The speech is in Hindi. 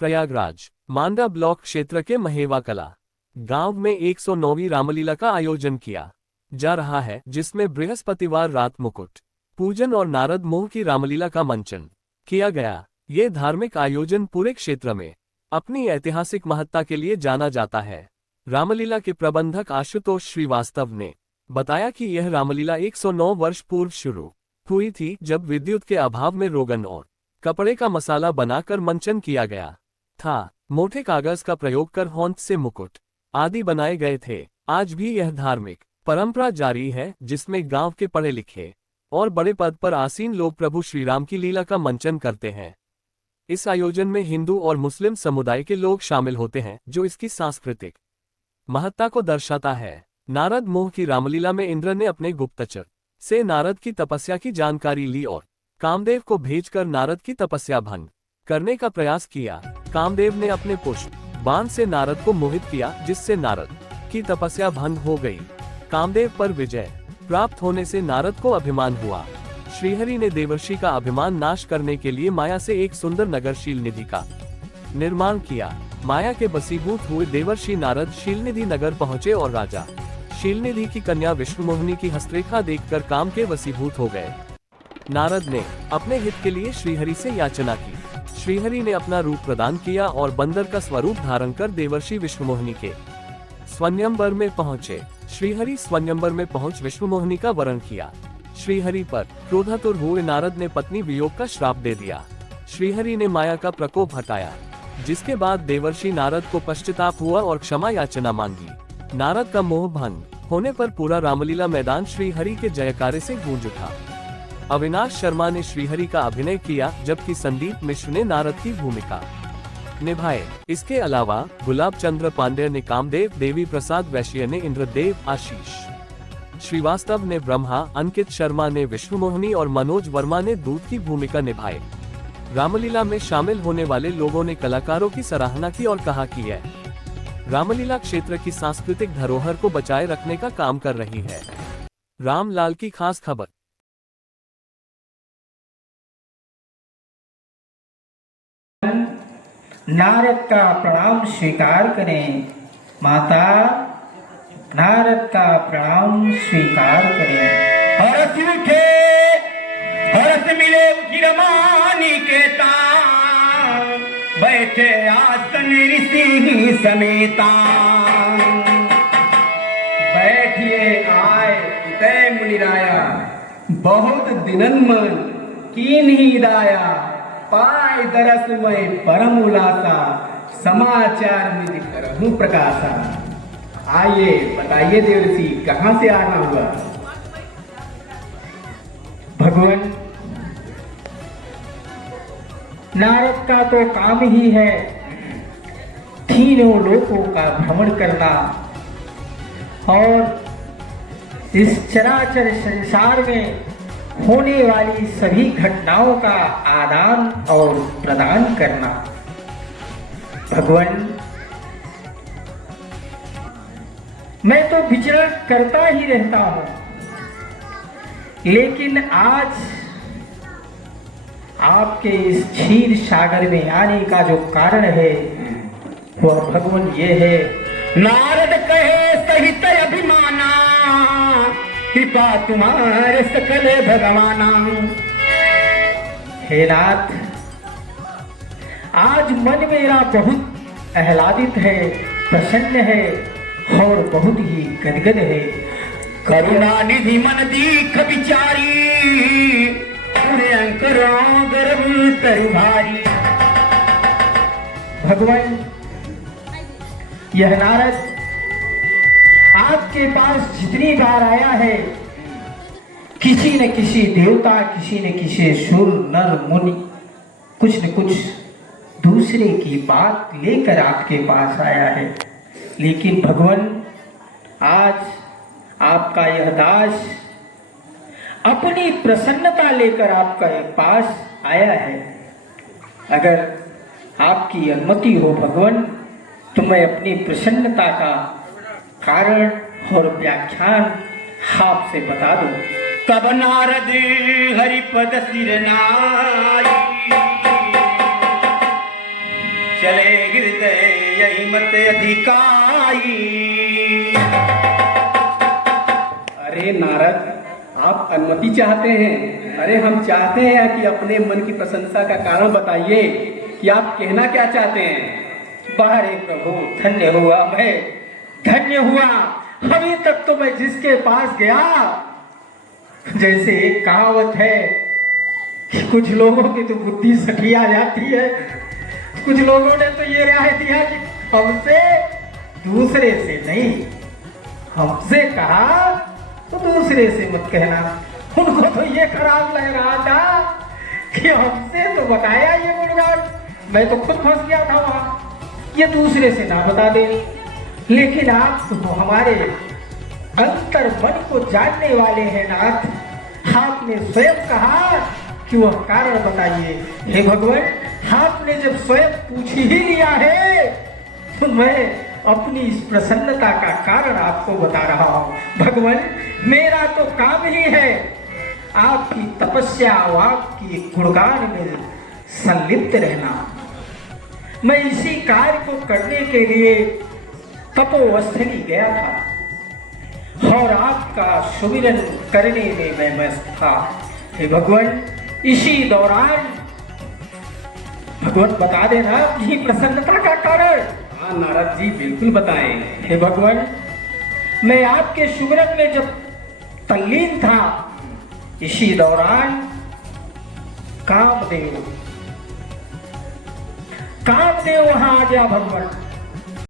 प्रयागराज मांडा ब्लॉक क्षेत्र के महेवा कला गांव में 109वीं रामलीला का आयोजन किया जा रहा है, जिसमें बृहस्पतिवार रात मुकुट पूजन और नारद मोह की रामलीला का मंचन किया गया। ये धार्मिक आयोजन पूरे क्षेत्र में अपनी ऐतिहासिक महत्ता के लिए जाना जाता है। रामलीला के प्रबंधक आशुतोष श्रीवास्तव ने बताया कि यह रामलीला 109 वर्ष पूर्व शुरू हुई थी, जब विद्युत के अभाव में रोगन और कपड़े का मसाला बनाकर मंचन किया गया था। मोटे कागज का प्रयोग कर होंठ से मुकुट आदि बनाए गए थे। आज भी यह धार्मिक परंपरा जारी है, जिसमें गांव के पढ़े लिखे और बड़े पद पर आसीन लोग प्रभु श्रीराम की लीला का मंचन करते हैं। इस आयोजन में हिंदू और मुस्लिम समुदाय के लोग शामिल होते हैं, जो इसकी सांस्कृतिक महत्ता को दर्शाता है। नारद मोह की रामलीला में इंद्र ने अपने गुप्तचर से नारद की तपस्या की जानकारी ली और कामदेव को भेजकर नारद की तपस्या भंग करने का प्रयास किया। कामदेव ने अपने पुष्प बाण से नारद को मोहित किया, जिससे नारद की तपस्या भंग हो गई। कामदेव पर विजय प्राप्त होने से नारद को अभिमान हुआ। श्रीहरि ने देवर्षि का अभिमान नाश करने के लिए माया से एक सुंदर नगर शीलनिधि का निर्माण किया। माया के बसीभूत हुए देवर्षि नारद शीलनिधि नगर पहुँचे और राजा शीलनिधि की कन्या विष्णुमोहिनी की हस्तरेखा देखकर काम के वशीभूत हो गए। नारद ने अपने हित के लिए श्रीहरि से याचना की। श्रीहरि ने अपना रूप प्रदान किया और बंदर का स्वरूप धारण कर देवर्षि विष्णुमोहिनी के स्वयंवर में पहुंचे। श्रीहरि स्वयंवर में पहुंच विष्णुमोहिनी का वरण किया। श्रीहरि पर क्रोधातुर हुए नारद ने पत्नी वियोग का श्राप दे दिया। श्रीहरि ने माया का प्रकोप हटाया, जिसके बाद देवर्षि नारद को पश्चाताप हुआ और क्षमा याचना मांगी। नारद का मोह भंग होने पर पूरा रामलीला मैदान श्रीहरि के जयकारे से गूंज उठा। अविनाश शर्मा ने श्रीहरि का अभिनय किया, जबकि संदीप मिश्र ने नारद की भूमिका निभाए। इसके अलावा गुलाब चंद्र पांडे ने कामदेव, देवी प्रसाद वैश्य ने इंद्रदेव, आशीष श्रीवास्तव ने ब्रह्मा, अंकित शर्मा ने विष्णुमोहिनी और मनोज वर्मा ने दूत की भूमिका निभाई। रामलीला में शामिल होने वाले लोगों ने कलाकारों की सराहना की और कहा कि यह रामलीला क्षेत्र की सांस्कृतिक धरोहर को बचाए रखने का काम कर रही है। रामलाल की खास खबर। नारद का प्रणाम स्वीकार करें। माता, नारद का प्रणाम स्वीकार करें। हरस उठे, हरस मिले उचिरमानी के तान, बैठे आसन ऋषि ही समेता। बैठिए आए तय मुनिराया, बहुत दिनन मन कीन ही दाया। पाए दरस में परम उलासा, समाचार निधि करहूं प्रकाशा। आइए बताइए देवर्षि, कहां से आना हुआ? भगवान, नारद का तो काम ही है तीनों लोकों का भ्रमण करना और इस चराचर संसार में होने वाली सभी घटनाओं का आदान और प्रदान करना। भगवान, मैं तो विचरण करता ही रहता हूं, लेकिन आज आपके इस क्षीर सागर में आने का जो कारण है वह भगवान ये है। नारद कहे सहित अभिमाना, कृपा तुम्हारे सकल भगवाना। हे नाथ, आज मन मेरा बहुत आह्लादित है, प्रसन्न है और बहुत ही गदगद है। करुणा निधि मन दीख विचारी, गर्भ तरुभारी। भगवान, यह नारद आपके पास जितनी बार आया है, किसी न किसी देवता, किसी न किसी सुर नर मुनि कुछ न कुछ दूसरे की बात लेकर आपके पास आया है। लेकिन भगवान, आज आपका यह दास अपनी प्रसन्नता लेकर आपका पास आया है। अगर आपकी अनुमति हो भगवान, तो मैं अपनी प्रसन्नता का कारण और व्याख्यान आपसे बता दूं। कब नारद हरिपद सिर नाई, चले हृदय यही मत अधिकाई। अरे नारद, आप अनुमति चाहते हैं? अरे हम चाहते हैं कि अपने मन की प्रशंसा का कारण बताइए कि आप कहना क्या चाहते हैं। बारे प्रभु, धन्य हुआ मैं, धन्य हुआ। अभी तक तो मैं जिसके पास गया, जैसे एक कहावत है कि कुछ लोगों की तो बुद्धि सठिया जाती है, कुछ लोगों ने तो ये राय दिया कि हमसे दूसरे से नहीं, हमसे कहा तो दूसरे से मत कहना। उनको तो ये खराब लग रहा था कि हमसे तो बताया ये गुणगान, मैं तो खुद फंस गया था वहां, ये दूसरे से ना बता दे। लेकिन आप तो हमारे अंतर मन को जानने वाले हैं नाथ, आपने स्वयं कहा कि वह कारण बताइए। हे भगवान, आपने जब स्वयं पूछ ही लिया है तो मैं अपनी इस प्रसन्नता का कारण आपको बता रहा हूँ। भगवान, मेरा तो काम ही है आपकी तपस्या व आपकी गुणगान में संलिप्त रहना। मैं इसी कार्य को करने के लिए तपोवस्थली गया था और आपका सुमिरन करने में मैं मस्त था। हे भगवान, इसी दौरान भगवान बता देना अपनी प्रसन्नता का कारण। हाँ नारद जी, बिल्कुल बताएं। हे भगवान, मैं आपके सुमिरन में जब तल्लीन था, इसी दौरान कामदेव वहां आ गया। भगवान,